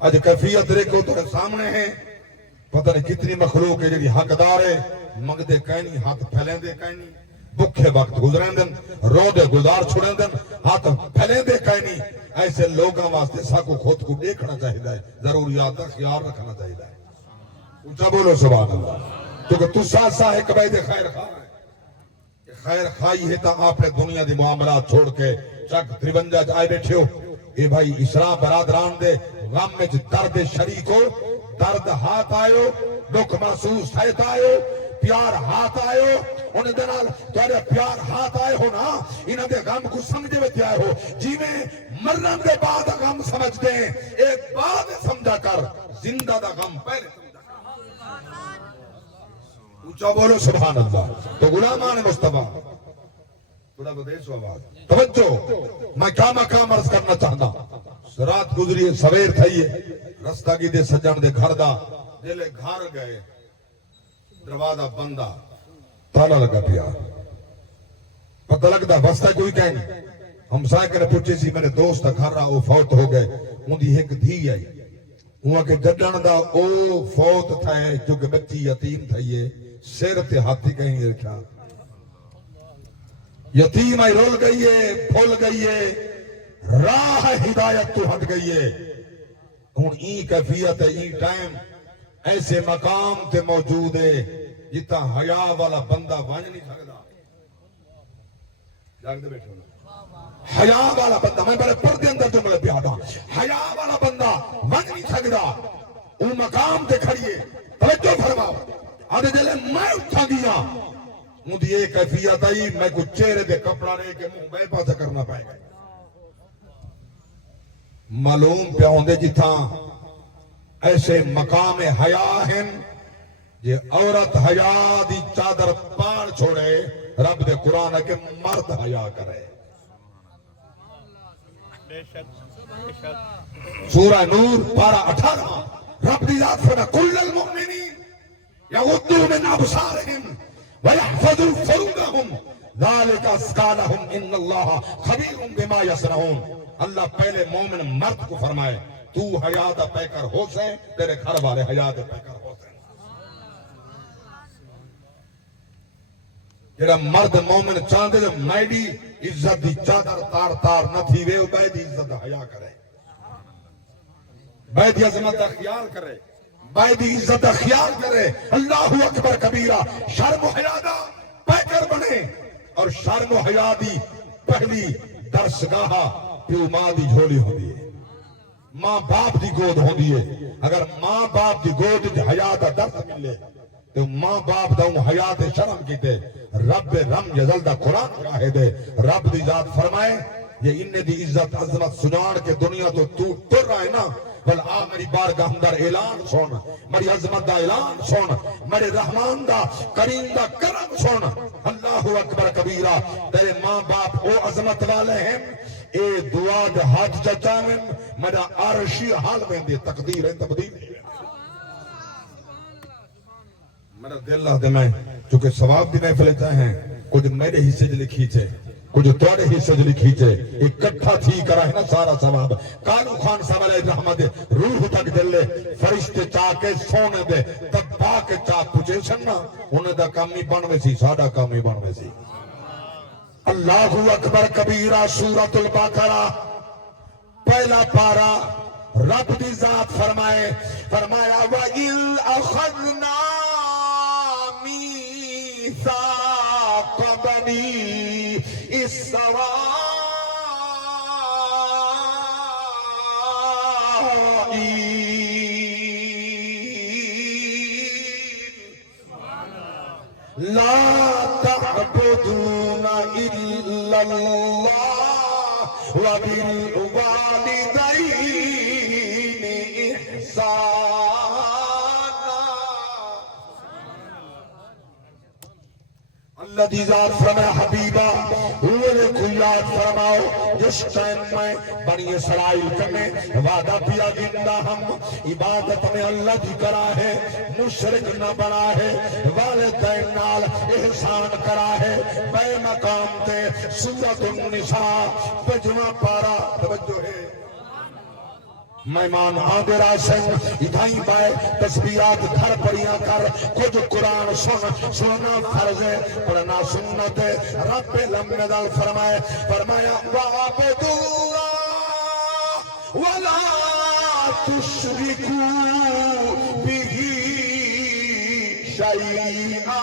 اج کیفیت دیکھو تیرے سامنے ہے، پتہ نہیں کتنی مخلوق ہے جی حقدار ہے، منگدے کہیں نہیں، ہاتھ پھیلیندے کہیں نہیں، بکھے وقت گزریں دن، روڈے گزار چھڑیں دن، ہاتھ پھیلیندے کہیں نہیں۔ ایسے لوگاں واسطے ساکو خود کو دیکھنا چاہیے ہے، ضروریات کا خیال رکھنا چاہیے ہے۔ اونچا بولو سبحان اللہ، کیونکہ تو سا ہے کبھی دے خیر خواہ ہے، خیر خواہی ہے تا آپ نے دنیا دی معاملات چھوڑ کے چک 53 آئے بیٹھے ہو۔ اے بھائی اسلام برادران دے غم میں درد شریک ہو، درد ہاتھ آئے دکھ محسوس سہت آئے، پیار ہاتھ آئے، انہیں دنال تیرے پیار ہاتھ آئے ہو نا، انہیں دے غم کو سمجھے بیتے آئے ہو، جی میں مرن دے بعد غم سمجھ دیں، ایک بعد سمجھا کر زندہ دا غم پہلے سمجھا کر۔ اونچا بولو سبحان اللہ۔ تو غلامان مصطفیٰ تھوڑا کو دے سو آواز توجہ، میں کیا مقام عرض کرنا چاہتا، رات گزری سویر تھائیے، رستہ کی دے سجن دے گھر دا دلے گھر گئے، دروازہ بندہ تالا لگا پیا، پتہ لگتا وسطہ کوئی کہیں نہیں۔ ہم سائے کرے پوچھے سی میرے دوست گھر رہا وہ فوت ہو گئے، ان دی ایک دھی آئی، وہاں کے جڈن دا او فوت تھا ہے جو کہ بچی یتیم تھائیے، سیر تے ہاتھی کہیں نہیں رکھا، یتیم آئی رول گئی ہے، پھول گئی ہے، راہ ہدایت تو ہٹ گئی ہے۔ ہون این کیفیت ہے، این ٹائم ایسے مقام تے موجود ہے جتا حیا والا بندہ وانج نہیں سکتا۔ جاگ دے بیٹھو نا، حیا والا بندہ، میں بڑے پردے اندر جملے پیادا، حیا والا بندہ وانج نہیں سکتا، اون مقام تے کھڑیے، توجہ فرماؤ، آدھے جلے میں اٹھا گیا، مجھے ایک کیفیت آئی، میں کو چہرے دے کپڑا لے کے منہ بے پاسے کرنا پائے گا۔ معلوم پہ ہوندے جتھاں ایسے مقام حیا ہیں، یہ عورت حیا دی چادر پان چھوڑے، رب دے قرآن ہے کہ مرد حیا کرے۔ سورہ نور پارہ 18 رب دی ذات فرمائے کل المؤمنین یغضوا من ابصارہم وَيَحْفَظُوا فُرُوجَهُمْ ذَلِكَ أَزْكَىٰ لَهُمْ إِنَّ اللَّهَ خَبِيرٌ بِمَا يَصْنَعُونَ۔ اللہ پہلے مومن مرد کو فرمائے تو حیا دا پیکر ہو سے، تیرے گھر والے حیا دا پیکر ہو سے۔ جڑا مرد مومن چاندے جو میڈی عزت دی چادر تار تار نہ تھی وے، بیدی عزت دا حیا کرے، بیدی عظمت دا خیال کرے، باید عزت خیال کرے، اللہ اکبر کبیرہ، شرم و حیا دا پیکر بنے، اور شرم و حیا دی پہلی درسگاہ پیو ماں دی جھولی ہوندی ہے، ماں باپ دی گود ہوندی ہے۔ اگر ماں باپ دی گود دی حیا دا درس ملے تو ماں باپ دا حیا تے شرم کیتے، رب رم یزل دا قرآن شاہد ہے، رب دی ذات فرمائے یہ انہیں دی عزت عظمت سنان کے دنیا تو ٹر رہا ہے نا، بل آ میری بارگاہ اندر اعلان سن، میری عظمت دا اعلان سن، میرے رحمان دا کریم دا کرم سن۔ اللہ اکبر کبیرہ، تیرے ماں باپ او عظمت والے ہیں، اے دعا دے ہاتھ چچاویں، میرا عرشی حال میں دے تقدیر ہے تبدیل ہے۔ میرا دل دے میں چونکہ ثواب دی محفل چاہیں کچھ میرے حصے جو لکھی چھے، کچھ توڑے حصے جو لکھی چھے، اکٹھا تھی کرا ہے نا سارا ثواب۔ کالو خان صاحب علیہ رحمت روح تک دلے فرشتے چاہ کے سونے دے تبا کے چاہ پوچھے سننا، انہیں دا کامی بنوے سی، ساڑا کامی بنوے سی۔ اللہ اکبر کبیرہ، سورۃ البقرہ پہلا پارا، رب دی ذات فرمائے، فرمایا وَإِذْ أَخَذْنَا مِيثَاقَ بَنِي إِسْرَائِيلَ لَا تَعْبُدُونَ إِلَّا اللَّهَ وَبِالْوَالِدَيْنِ اللہ دی ذات فرمائے حبیبہ اوہ کو یاد فرماؤ جس ٹائم میں بنی اسرائیل کنے وعدہ پیا گندہ ہم عبادت میں اللہ دی کرا ہے، مشرک نہ بنا ہے، والدین نال احسان کرا ہے، بے مقام تے سورۃ النساء پجواں پارا توجہ ہے مہمان آدھے راسن ادھائی بائے تسبیحات گھر پڑیاں کر کچھ قرآن سننا فرض ہے پڑھنا سنت ہے رب لمدال فرمایا وَعَبُدُ اللَّهَ وَلَا تُشْرِكُوا بِهِ شَيْئًا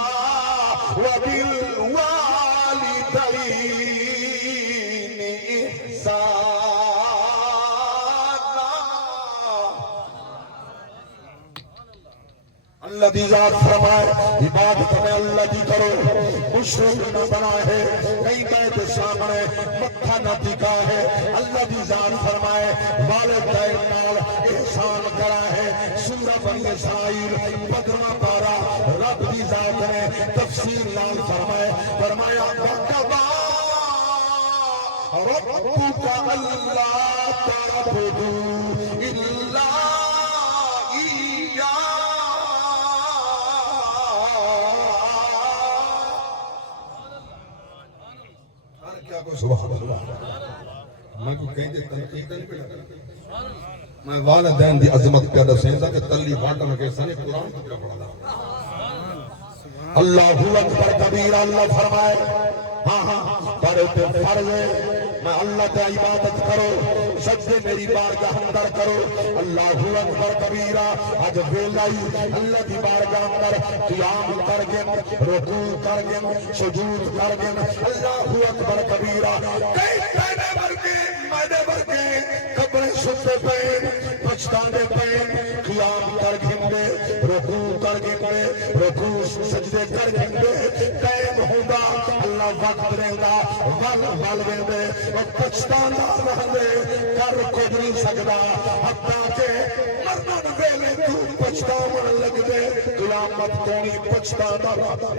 وَبِالْوَالِدَيْنِ إِحْسَانًا اللہ دی ذات فرمائے عبادت میں اللہ دی کرو مشرک نہ بنا ہے کئی بیت سامنے متھا نہ ٹکا ہے اللہ دی ذات فرمائے والدین نال احسان کرا ہے سورہ بنی اسرائیل 15واں پارہ رب دی ذات نے تفسیر نال فرمایا وَقَضَىٰ رَبُّكَ أَلَّا تَعْبُدُوا إِلَّا إِيَّاهُ سبحان اللہ میں کو کہیں دے تنقید نہیں پڑھا میں والدین دی عظمت پیدا سیندا کہ تلی واٹا کے سنے قرآن کو پڑھا اللہ اکبر کبیرہ اللہ فرمائے ہاں پر فرض ہے میں اللہ تے عبادت کرو سجدے میری بارگاہ اندر کرو اللہ اکبر کبیرہ اج ویلائی اللہ دی بارگاہ اندر قیام کرگن رکوع کرگن سجود کرگن اللہ اکبر کبیرہ کئی پینے برگے کپڑے ستے پین پچھتانے پین قیام کرگن دے رکوع کرگن دے رکوع سجدے کرگن دے قائم ہوگا اللہ وقت رہندا ول ویندے پچھتانا رہندے کر کچھ نہیں سکدا حتیٰ کہ مرن ویلے تو پچھتاون لگ دے قیامت کونی پچھتانا رہندا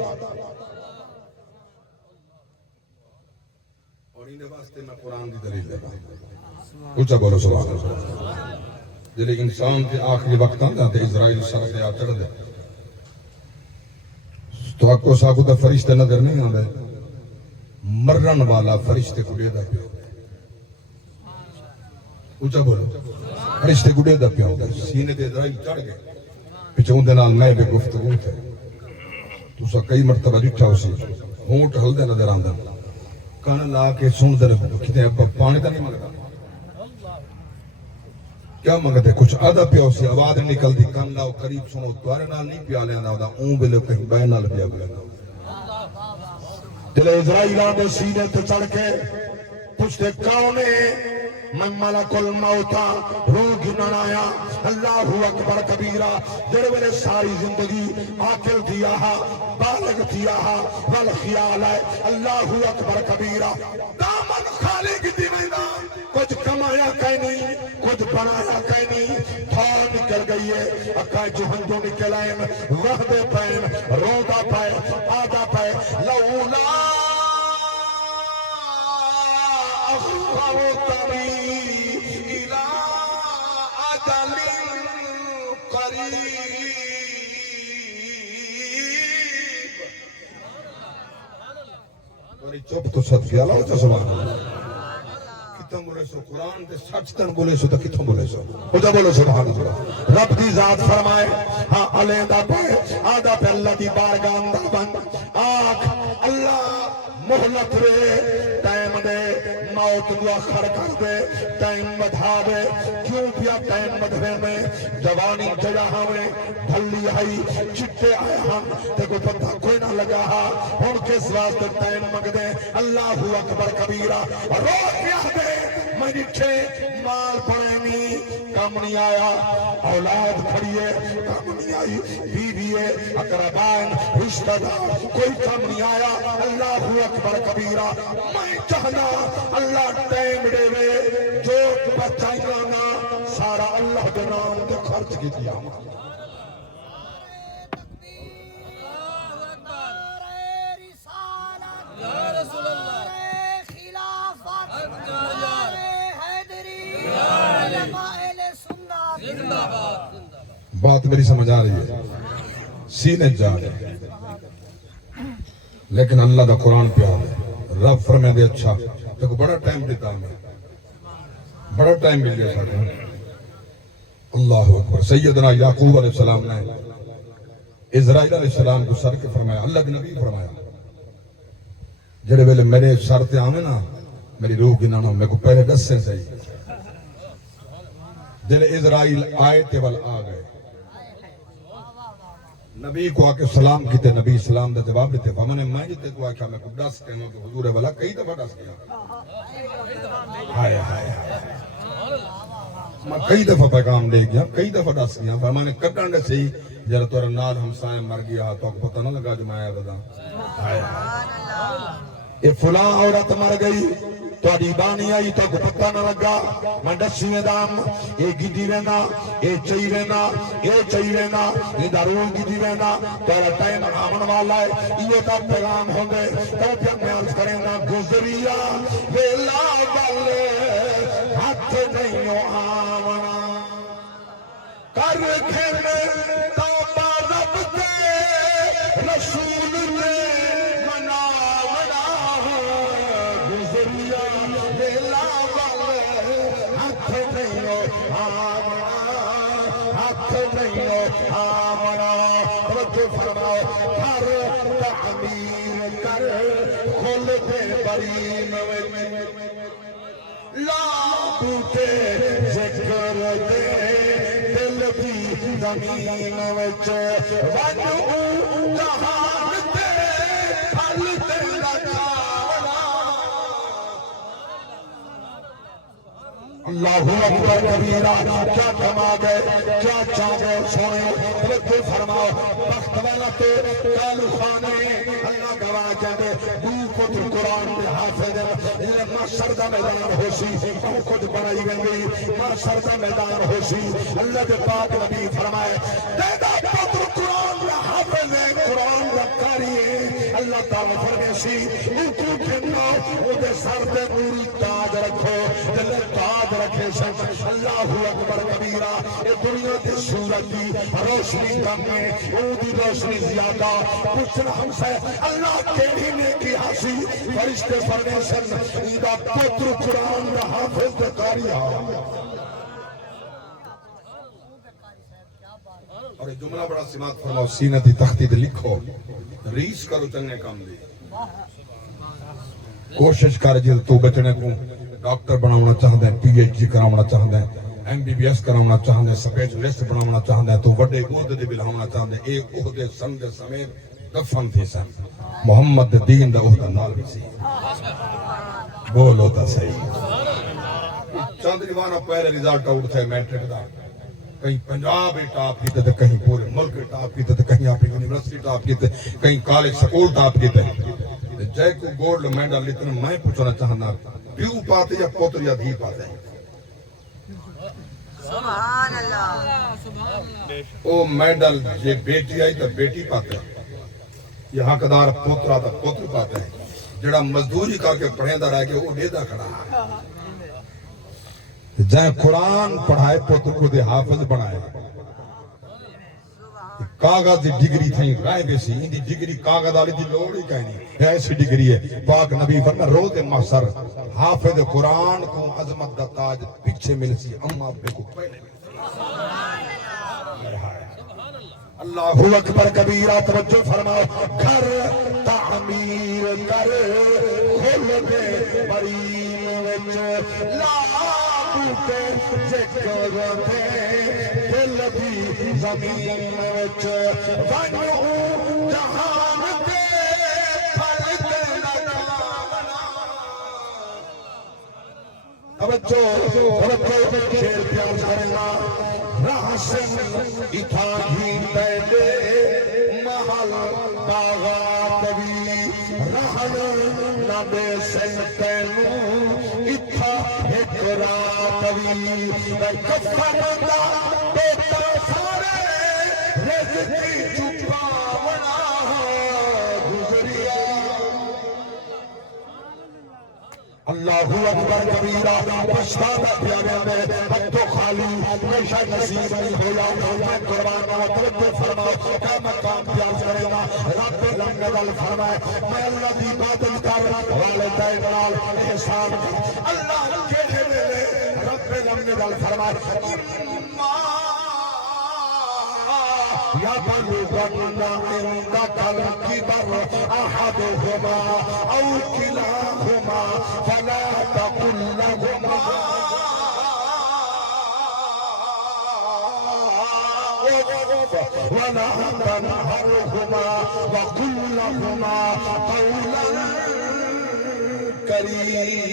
اور ان واسطے میں قرآن دی دلیل دیتا اونچا بولو سبحان اللہ جلے انسان کے آخری وقت آندہ تے اسرائیل سر دے آ چڑھ دے تو آپ کو ساکو دا فرشتے نظر نہیں آندے مرن والا فرشتے کو دے دا پیو اونچا بولو فرشتے کو دے دا پیو سینے دے اسرائیل چڑھ گئے پیچھے ان دنال میں بے گفتگو تھے تو سا کئی مرتبہ جٹھا اسی ہونٹ ہل دے نظر آندہ کان لا کے سن دے کتے پانے تا نہیں مانگتا کیا مانگتے کچھ آدھا پیو سی آواز نکل دی کان لاؤ قریب سنو دوارے نال نہیں پیا لیندہ ہوتا اون بلے کہیں بے نال پیا لیندہ دل اسرائیل آدھے سینے تے چڑھ کے پوچھتے کاؤنے من ملک الموتا روح گنن آیا اللہ اکبر کبیرہ جڑے ویلے ساری زندگی عاقل دیا بالغ دیا والخیال ہے اللہ اکبر کبیرہ دامن خالی کی دیویدہ کچھ کمایا کہیں نہیں کچھ بنایا کہیں نہیں تھار نکل گئی ہے اکائی جہنجوں نکل آئیں وحدے پہن رودا پائے آدھا پائے لولا أخرتني إلى أجل قريب بڑی چپ تو صد گیا اللہ ہوتا سبحان اللہ کتوں بولے سو قرآن دے سچ تن بولے سو تو کتوں بولے سو ہوتا بولو سبحان اللہ رب دی ذات فرمائے ہاں علیندہ پہ آدھا پہ اللہ دی بارگاہ اندر بند آنکھ اللہ محلت رے ٹائم دے موت دعا کھڑ کر دے ٹائم بدھا دے کیوں پیا ٹائم بدھوے میں جوانی جگہ میں بھلی آئی چٹے آیا ہم تے کوئی پتہ کوئی نہ لگا ان کے سواستے ٹائم مگ دے اللہ اکبر کبیرہ رو کیا دے میں نٹھے مال پڑینی کام نہیں آیا اولاد کھڑیے کام نہیں آئی بیویے اقربان رشتہ دار کوئی کام نہیں آیا اللہ اکبر کبیرہ میں چاہنا اللہ ٹائم دے وے جو بچائی لانا سارا اللہ دے نام دے خرچ کی دیا بات میری سمجھ آ رہی ہے سینے جا رہے لیکن اللہ دا قرآن پیار ہے رب فرمائے دے اچھا تو بڑا ٹائم دیتا ہمیں بڑا ٹائم مل گیا سارے اللہ اکبر. سیدنا یعقوب علیہ السلام نے اسرائیل علیہ السلام کو سر کے فرمایا, اللہ کے نبی فرمایا جڑے ویلے میرے سر تے آویں نا میری روح گنانا میرے کو پہلے دس سے صحیح. جڑے اسرائیل آئے تے ول آ گئے, نبی کو آ کے سلام کیتے, نبی سلام دا جواب دیتے. میں میں جتے کو آکھا میں کو دس کہنا کہ حضور والا کئی دفعہ دس کیا, ہائے ہائے میں کئی دفعہ پیغام لے گیا, کئی دفعہ دس گیا. میں نے کڈن دے سی جڑا تورا نال ہمسائے مر گیا تو کو پتہ نہ لگا جو میں آیا بدا. ہائے اے فلاں عورت مر گئی تہاڈی بانی آئی تو کو پتہ نہ لگا. میں دسی ویندام اے گڈی وینا اے چئی وینا اے چئی وینا اے دارو گڈی وینا تیرا ٹائم آون والا ہے. یہ تا پیغام ہوندے تو پھر بیان کریں نا گزریا ویلا والے ہاتھ نہیں آونا کر کھن توبہ رب دے رسول نے مناونا. گزریا ویلا والے ہاتھ نہیں آونا, ہاتھ نہیں آونا. رجو فرماؤ گھر تعمیر کر کھول دے برین لا بوٹے ذکر دے دل بھی زمین وچ ونو جہان تے پھل تے لگاونا. اللہ اکبر کبیرہ. کیا کما گئے کیا چاہ گئے سونے رکھے فرماؤ. بخت والا تو کالو خانے اللہ گواہ کہتے دو پتر قرآن کے حافظ محشر دا میدان ہوشی بہت کچھ بنائی گئی. محشر دا میدان ہوشی اللہ کے پاک نبی فرمائے تیدا پتر قرآن کا حافظ ہے, قرآن کا قاری ہے. اللہ تعالیٰ فرمیسی اوکو کھنو او دے سر دے نوری تاج رکھو دل تاج رکھے سن. اللہ اکبر کبیرہ. اے دنیا کے سورج دی روشنی کم ہے او دی روشنی زیادہ. پوچھنا ہم سے اللہ کیڑی نے کی حاصی فرشتے فرنے سن ایدہ پتر قرآن کا حافظ دے قاری ہے. اور جملہ بڑا سماعت فرماؤ سینتی تختی دے لکھو ریس کرو چنگے کام دی. کوشش کر جل تو بچنے کو ڈاکٹر بناونا چاہتا ہے, پی ایچ ڈی کراونا چاہتا ہے, ایم بی بی ایس کراونا چاہتا ہے, سپیشلسٹ بناونا چاہتا ہے, تو وڈے عہدے دے بلاونا چاہتا ہے. ایک عہدے سن دے سمیت دفن تھے سن محمد دین دا عہدہ نال بھی سی. بولو تا صحیح. چند دیوانا پہلے رزالٹ آؤٹ تھے میٹرک دا, کہیں پنجاب ٹاپ کیتے تھے, کہیں پورے ملک ٹاپ کیتے تھے, کہیں آپ یونیورسٹی ٹاپ کیتے, کہیں کالج سکول ٹاپ کیتے. جے کو گولڈ میڈل لیتے میں پوچھنا چاہنا پیو پاتے یا پوتر یا دھی پاتے ہیں. سبحان اللہ. او میڈل جے بیٹی آئی تو بیٹی پاتے ہیں, یہ حقدار پوترا تا پوتر پاتے ہیں. جڑا مزدوری کر کے پڑھیں دا رہے کہ وہ دیدہ کھڑا ہے. جائیں قرآن پڑھائے پوتر کو دے حافظ بنائے. کاغذ دی ڈگری تھیں رائے بیسی, ان دی ڈگری کاغذ آلی دی لوڑ ہی کہیں نہیں, ایسی ڈگری ہے. پاک نبی فرما روز محشر حافظ قرآن کو عظمت دا تاج پیچھے مل سی, اما ابے کو پہلے مل سی. اللہ اکبر کبیرہ. توجہ فرماؤ. گھر تعمیر کر کھول دے برین وچ لا بوٹے ذکر دے دل بھی زمین وچ ونو جہان دے پھل تے لگاونا. توجہ شیر پیار کرنا. رحسن اتھا ہی پہلے محل باغات بھی رہن نہ دے سنتینو اتھا ایک رات بھی. کفن دا بیٹا سارے رزقی چپاونا گزریا. اللہ اکبر کبیرہ. پشتانا پیارے میں حد و خالی ہمیشہ نصیب نہیں ہویا. میں قربان و توجہ فرماؤ کیا مقام پیار کرے گا. رب لمنگل فرمائے میں اللہ دی عبادت کر والدین نال احسان کر. اللہ کے لیے رب لمنگل فرمائے يبلغن عندك الكبر أحدهما أو كلاهما فلا تقل لهما ولا تنهرهما وقل لهما قولا كريما.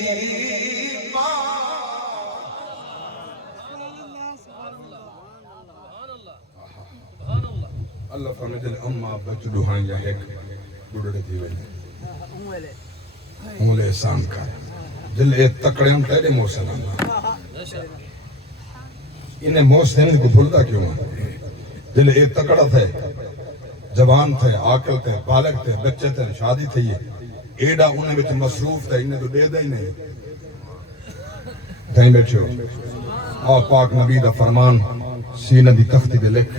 اللہ فرمائے جلے اما بچڑو ہاں یا ایک بڑھڑے تھی ویلے انگلے احسان کر جلے تکڑے ہم تیرے موسن اللہ انہیں موسن کو بھلدا کیوں ہیں جلے ایک تکڑا تھے جوان تھے عاقل تھے بالغ تھے بچے تھے شادی تھی ایڈا انہیں بچ مصروف تھے انہیں تو دے دے ہی نہیں تھیں بیٹھے ہو اور پاک نبی دا فرمان سینہ دی تختی دے لکھ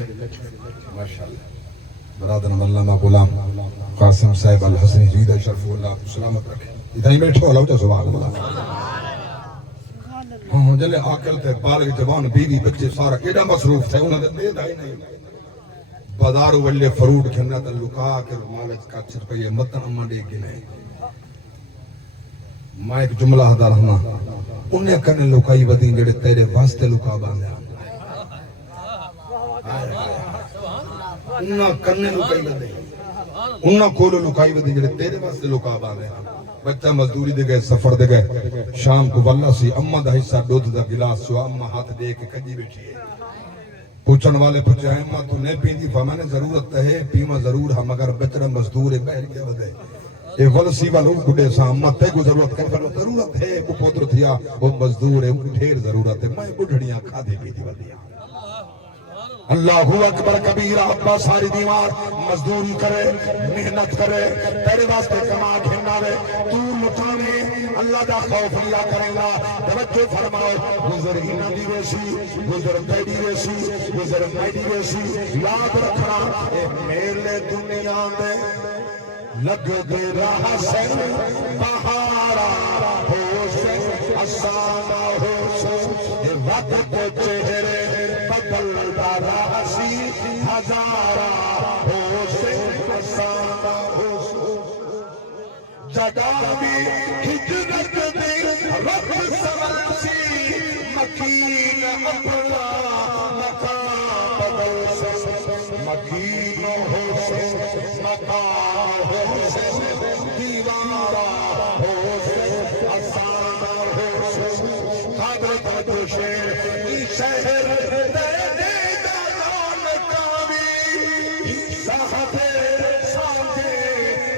ماشاءاللہ برادر علامہ غلام قاسم صاحب الحسنی جید شرف اللہ آپ کو سلامت رکھے ادھا ہی بیٹھو اللہ سبحان اللہ. ہاں جلے عاقل تھے بالغ جوان بیوی بچے سارا ایڈا مصروف تھے انہوں نے دے ہی نہیں بازارو والے فروٹ کھنا تا لکا کے مالج کا چھپئیے متن اما دے گنے میں ایک جملہ ہدا رہنا انہیں کنے لکائی ودیں جڑے تیرے واسطے لکا باندھے انہاں کنے لکائی ودیں انہاں کولو لکائی ودیں جڑے تیرے واسطے لکا باندھے بچہ مزدوری دے گئے سفر دے گئے شام کو واللہ سی اما دا حصہ دودھ دا گلاس سو اما ہاتھ دے کے کجی بیٹھی ہے پوچھن والے پوچھے اما تو نہیں پیندی فرمانے ضرورت ہے پیما ضرور ہم مگر بچڑا مزدور ہے بہر کیا ودے ایک غلصی والوں گھڑے سا اما تے کو ضرورت کر ضرورت ہے وہ پوتر تھیا وہ مزدور ہے ان ڈھیر ضرورت ہے میں بڑھڑیاں کھا دے پیتی ودیا اللہ اکبر کبیرہ ابا ساری دیوار مزدوری کرے محنت کرے تیرے واسطے کما گھننا رے تو لٹانے اللہ دا خوف لیا کرے گا توجہ فرماؤ گزر ہینا دی ویسی گزر بیڈی ویسی گزر بیڈی ویسی یاد رکھنا اے میلے دنیا میں لگ دے رہا سے بہارا ہو سے اسانا ہو سے وقت چہرے بدل رہا سی ہزارہ ہو سے اسانا ہو سے جگہ بھی ہجرت دے رب سمجھی مکین اپنا مکان بدل سے مکین ہو سے مکان ہو سے دیوارہ ہو سے اسانا ہو سے قادر توجہ شیر ای شہر تیرے دلان کامی صاحبے سانگے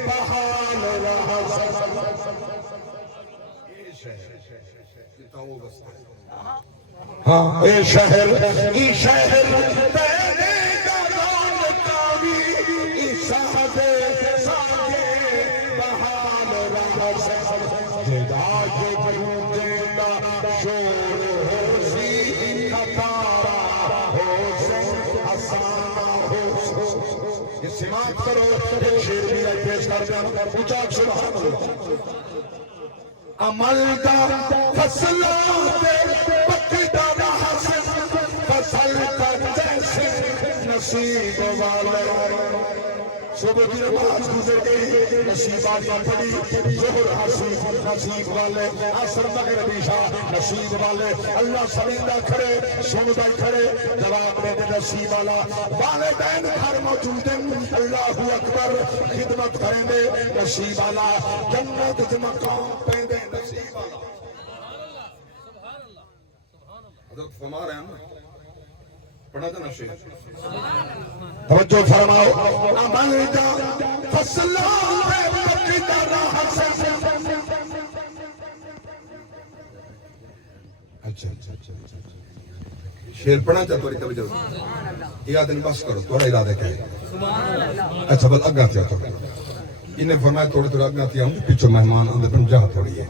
بحال رہا ہاں اے شہر ای شہر تیرے دلان کامی صاحبے سانگے بحال رہا جدا جو بھوجینا شور ہو سی خطارہ ہو سے اسانا ہو سے یہ سماعت کرو ایک شیر بھی آئی پیش کر دیں اچھا سبحان اللہ عمل دا فصلوں دے پکڑا رہا سے فصل کا جیسے نصیب والے صبح کی نماز گزر گئی نصیب آلیاں پڑی ظہر حسیب نصیب والے عصر مغرب عشاء نصیب والے اللہ سمیندہ کھڑے سندہ کھڑے جواب میں دے نصیب والا والدین گھر موجود ہیں اللہ اکبر خدمت کریں دے نصیب والا جنت کے مقام پہ دے نصیب والا حضرت فرما رہے ہیں پڑھا تھا نا شیخ توجہ فرماؤ عمل دا فصلوں میں پکڑا رہا سے اچھا شیر پڑھنا چاہتا ہوں توجہ یہ دن بس کرو تھوڑا ارادہ کیا ہے اچھا بس اگاں تھیا انہیں فرمایا تھوڑے تھوڑے اگاں تھیا ہوں پیچھو مہمان اندر پن جہاں تھوڑی ہے